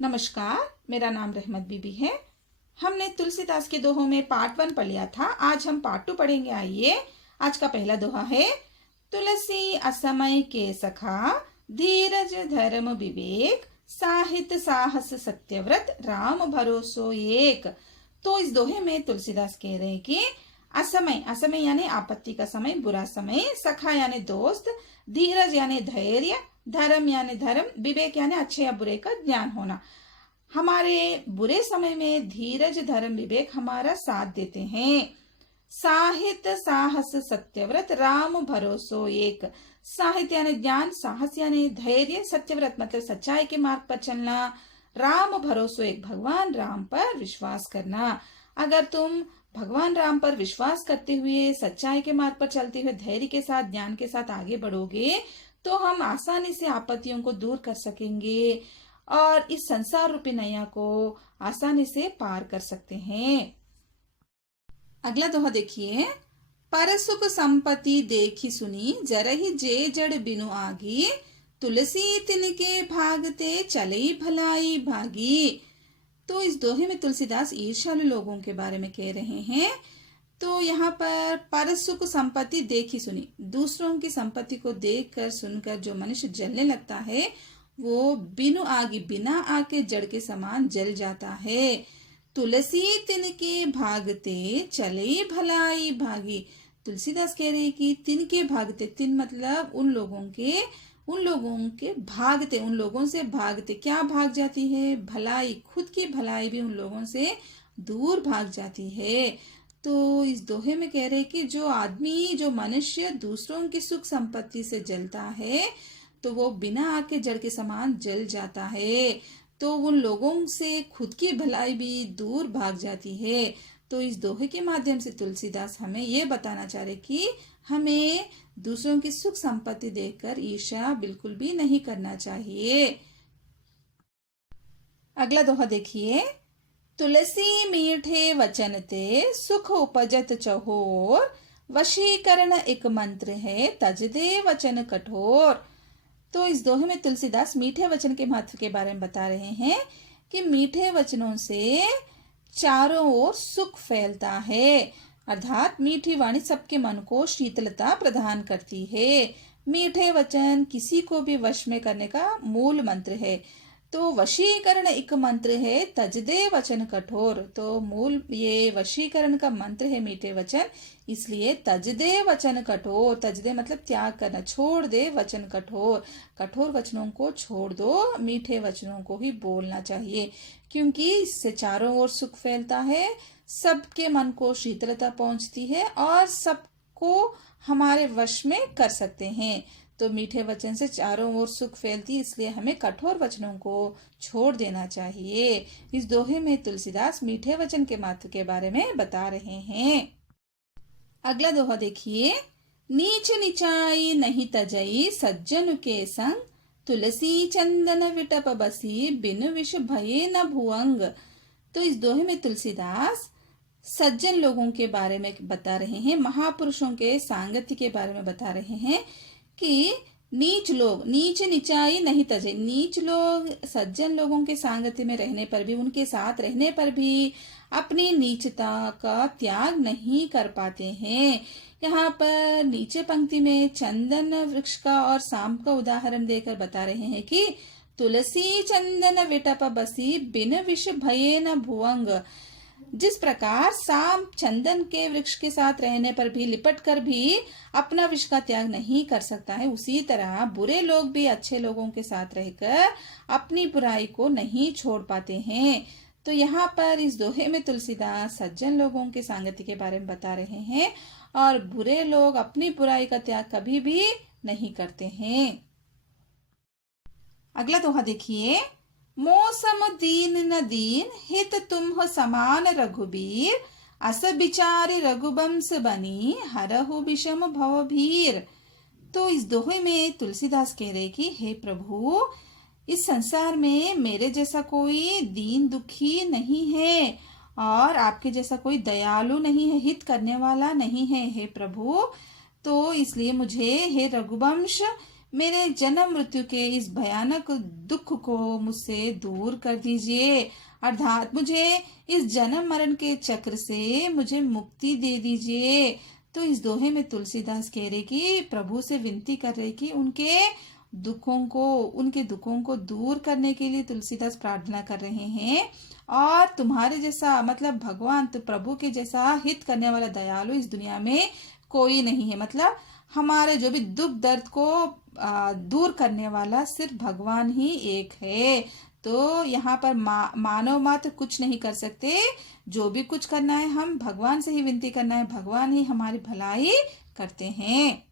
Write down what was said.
नमस्कार, मेरा नाम रहमत बीबी है। हमने तुलसीदास के दोहों में पार्ट 1 पढ़ लिया था। आज हम पार्ट 2 पढ़ेंगे। आइए, आज का पहला दोहा है। तुलसी असमय के सखा, धीरज धर्म विवेक, साहित्य साहस सत्यव्रत, राम भरोसो एक। तो इस दोहे में तुलसीदास कह रहे हैं कि असमय, असमय यानी आपत्ति का समय, बुरा समय, सखा यानी दोस्त, धीरज यानी धैर्य, धर्म यानी धर्म, विवेक यानी अच्छे या बुरे का ज्ञान होना। हमारे बुरे समय में धीरज धर्म विवेक हमारा साथ देते हैं। साहित्य साहस सत्यव्रत, राम भरोसो एक। साहित्य यानी ज्ञान, साहस यानी धैर्य, सत्यव्रत मतलब सच्चाई के मार्ग पर चलना, राम भरोसो एक भगवान राम पर विश्वास करना। अगर तुम भगवान राम पर विश्वास करते हुए सच्चाई के मार्ग पर चलते हुए धैर्य के साथ ज्ञान के साथ आगे बढ़ोगे तो हम आसानी से आपत्तियों को दूर कर सकेंगे और इस संसार रूपी नैया को आसानी से पार कर सकते हैं। अगला दोहा देखिए। पर सुख संपत्ति देखी सुनी, जरहि जे जड़ बिनु आगी, तुलसी तिनके भागते चलई भलाई भागी। तो इस दोहे में तुलसीदास ईर्ष्यालु लोगों के बारे में कह रहे हैं। तो यहाँ पर सुख संपत्ति देखी सुनी, दूसरों की संपत्ति को देखकर सुनकर जो मनुष्य जलने लगता है वो बिनु आगे, बिना आग के जड़ के समान जल जाता है। तुलसी तिनके भागते चले भलाई भागी। तुलसीदास कह रहे हैं कि तिनके भागते, तिन मतलब उन लोगों के भागते, उन लोगों से भागते क्या भाग जाती है? भलाई, खुद की भलाई भी उन लोगों से दूर भाग जाती है। तो इस दोहे में कह रहे हैं कि जो मनुष्य दूसरों की सुख संपत्ति से जलता है तो वो बिना आग के जड़ के समान जल जाता है। तो उन लोगों से खुद की भलाई भी दूर भाग जाती है। तो इस दोहे के माध्यम से तुलसीदास हमें ये बताना चाह रहे कि हमें दूसरों की सुख संपत्ति देखकर ईर्ष्या बिल्कुल भी नहीं करना चाहिए। अगला दोहा देखिए। तुलसी मीठे वचन ते, सुख उपजत चहोर, वशीकरण एक मंत्र है, तज दे वचन कठोर। तो इस दोहे में तुलसीदास मीठे वचन के महत्व के बारे में बता रहे हैं कि मीठे वचनों से चारों ओर सुख फैलता है, अर्थात मीठी वाणी सबके मन को शीतलता प्रदान करती है। मीठे वचन किसी को भी वश में करने का मूल मंत्र है। तो वशीकरण एक मंत्र है, तजदे वचन कठोर। तो मूल ये वशीकरण का मंत्र है मीठे वचन, इसलिए तजदे वचन कठोर। तजदे मतलब त्याग करना, छोड़ दे वचन कठोर, कठोर वचनों को छोड़ दो, मीठे वचनों को ही बोलना चाहिए, क्योंकि इससे चारों ओर सुख फैलता है, सबके मन को शीतलता पहुंचती है और सबको हमारे वश में कर सकते हैं। तो मीठे वचन से चारों ओर सुख फैलती है, इसलिए हमें कठोर वचनों को छोड़ देना चाहिए। इस दोहे में तुलसीदास मीठे वचन के महत्व के बारे में बता रहे हैं। अगला दोहा देखिए। नीच निचाई नहीं तजई, सज्जन के संग, तुलसी चंदन विटप बसी, बिन विष भये न भुअंग। तो इस दोहे में तुलसीदास सज्जन लोगों के बारे में बता रहे हैं, महापुरुषों के सांगत्य के बारे में बता रहे हैं कि नीच लोग, नीच निचाई नहीं तजे, नीच लोग सज्जन लोगों के सांगत्य में रहने पर भी, उनके साथ रहने पर भी अपनी नीचता का त्याग नहीं कर पाते हैं। यहाँ पर नीचे पंक्ति में चंदन वृक्ष का और सांप का उदाहरण देकर बता रहे हैं कि तुलसी चंदन विटप बसी, बिन विष भये न भुअंग। जिस प्रकार सांप चंदन के वृक्ष के साथ रहने पर भी, लिपट कर भी अपना विष का त्याग नहीं कर सकता है, उसी तरह बुरे लोग भी अच्छे लोगों के साथ रहकर अपनी बुराई को नहीं छोड़ पाते हैं। तो यहाँ पर इस दोहे में तुलसीदास सज्जन लोगों के सांगत्य के बारे में बता रहे हैं और बुरे लोग अपनी बुराई का त्याग कभी भी नहीं करते हैं। अगला दोहा देखिए। मौसम दीन न दीन, हित तुम समान रघुबीर, अस बिचारे रघुवंश बनी, हरहु विषम भवभीर। तो इस दोहे में तुलसीदास कह रहे कि हे प्रभु, इस संसार में मेरे जैसा कोई दीन दुखी नहीं है और आपके जैसा कोई दयालु नहीं है, हित करने वाला नहीं है हे प्रभु। तो इसलिए मुझे हे रघुवंश मेरे जन्म मृत्यु के इस भयानक दुख को मुझसे दूर कर दीजिए, अर्थात मुझे इस जन्म मरण के चक्र से मुझे मुक्ति दे दीजिए। तो इस दोहे में तुलसीदास कह रहे कि प्रभु से विनती कर रहे कि उनके दुखों को दूर करने के लिए तुलसीदास प्रार्थना कर रहे हैं। और तुम्हारे जैसा मतलब भगवान, तो प्रभु के जैसा हित करने वाला दयालु इस दुनिया में कोई नहीं है। मतलब हमारे जो भी दुख दर्द को दूर करने वाला सिर्फ भगवान ही एक है। तो यहाँ पर मानव मात्र कुछ नहीं कर सकते, जो भी कुछ करना है हम भगवान से ही विनती करना है, भगवान ही हमारी भलाई करते हैं।